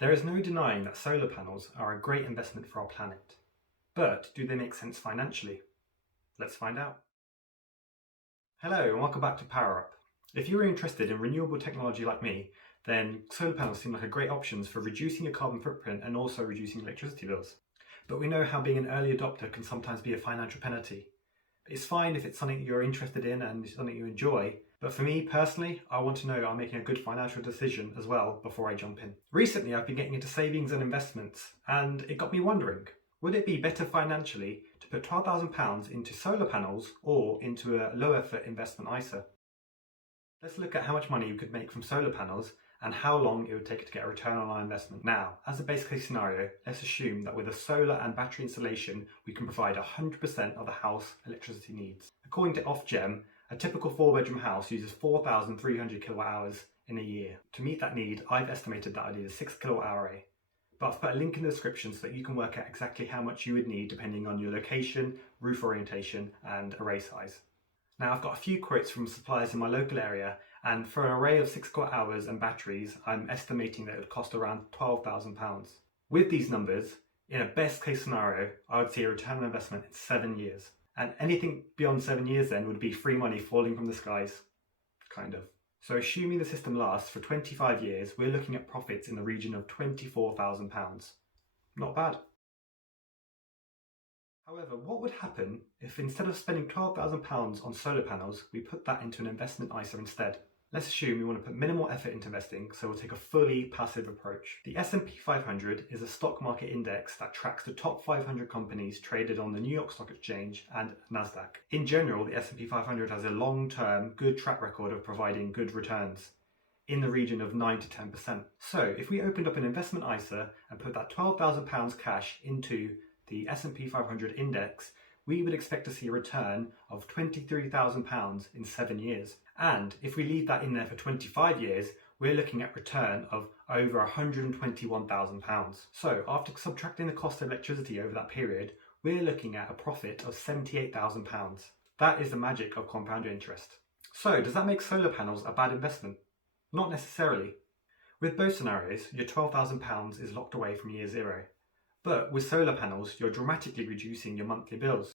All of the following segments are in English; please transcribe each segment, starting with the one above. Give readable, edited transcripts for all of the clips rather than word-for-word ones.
There is no denying that solar panels are a great investment for our planet. But do they make sense financially? Let's find out. Hello and welcome back to Power Up. If you are interested in renewable technology like me, then solar panels seem like a great option for reducing your carbon footprint and also reducing electricity bills. But we know how being an early adopter can sometimes be a financial penalty. It's fine if it's something you're interested in and something you enjoy, but for me personally, I want to know I'm making a good financial decision as well before I jump in. Recently, I've been getting into savings and investments, and it got me wondering, would it be better financially to put £12,000 into solar panels or into a low effort investment ISA? Let's look at how much money you could make from solar panels and how long it would take to get a return on our investment. Now, as a base case scenario, let's assume that with a solar and battery installation, we can provide 100% of the house electricity needs. According to Ofgem, a typical 4-bedroom house uses 4,300 kilowatt hours in a year. To meet that need, I've estimated that I need a 6 kilowatt hour array. But I've put a link in the description so that you can work out exactly how much you would need depending on your location, roof orientation, and array size. Now, I've got a few quotes from suppliers in my local area, and for an array of 6 kilowatt hours and batteries, I'm estimating that it would cost around £12,000. With these numbers, in a best case scenario, I would see a return on investment in 7 years. And anything beyond 7 years then would be free money falling from the skies, kind of. So assuming the system lasts for 25 years, we're looking at profits in the region of £24,000. Not bad. However, what would happen if instead of spending £12,000 on solar panels, we put that into an investment ISA instead? Let's assume we want to put minimal effort into investing, so we'll take a fully passive approach. The S&P 500 is a stock market index that tracks the top 500 companies traded on the New York Stock Exchange and Nasdaq. In general, the S&P 500 has a long-term, good track record of providing good returns, in the region of 9 to 10%. So if we opened up an investment ISA and put that £12,000 cash into the S&P 500 index, we would expect to see a return of £23,000 in 7 years. And if we leave that in there for 25 years, we're looking at return of over £121,000. So after subtracting the cost of electricity over that period, we're looking at a profit of £78,000. That is the magic of compound interest. So does that make solar panels a bad investment? Not necessarily. With both scenarios, your £12,000 is locked away from year zero. But with solar panels, you're dramatically reducing your monthly bills.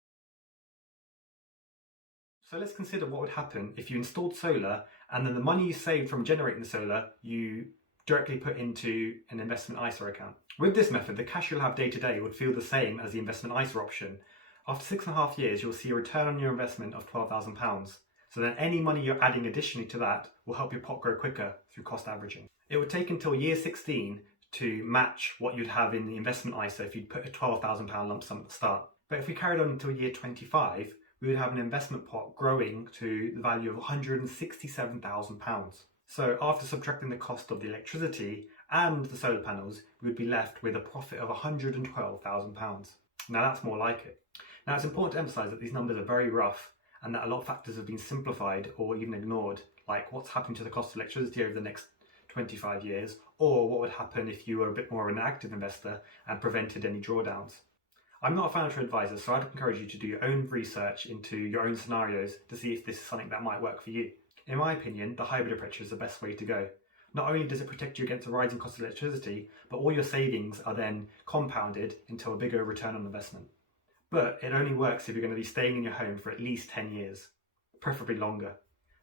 So let's consider what would happen if you installed solar and then the money you saved from generating the solar, you directly put into an investment ISA account. With this method, the cash you'll have day to day would feel the same as the investment ISA option. After 6.5 years, you'll see a return on your investment of £12,000. So then any money you're adding additionally to that will help your pot grow quicker through cost averaging. It would take until year 16 to match what you'd have in the investment ISA if you'd put a £12,000 lump sum at the start. But if we carried on until year 25, we would have an investment pot growing to the value of £167,000. So after subtracting the cost of the electricity and the solar panels, we would be left with a profit of £112,000. Now that's more like it. Now it's important to emphasise that these numbers are very rough and that a lot of factors have been simplified or even ignored, like what's happening to the cost of electricity over the next 25 years, or what would happen if you were a bit more of an active investor and prevented any drawdowns. I'm not a financial advisor, so I'd encourage you to do your own research into your own scenarios to see if this is something that might work for you. In my opinion, the hybrid approach is the best way to go. Not only does it protect you against the rising cost of electricity, but all your savings are then compounded into a bigger return on investment. But it only works if you're going to be staying in your home for at least 10 years, preferably longer.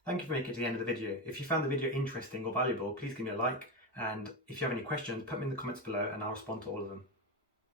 Thank you for making it to the end of the video. If you found the video interesting or valuable, please give me a like, and if you have any questions, put them in the comments below and I'll respond to all of them.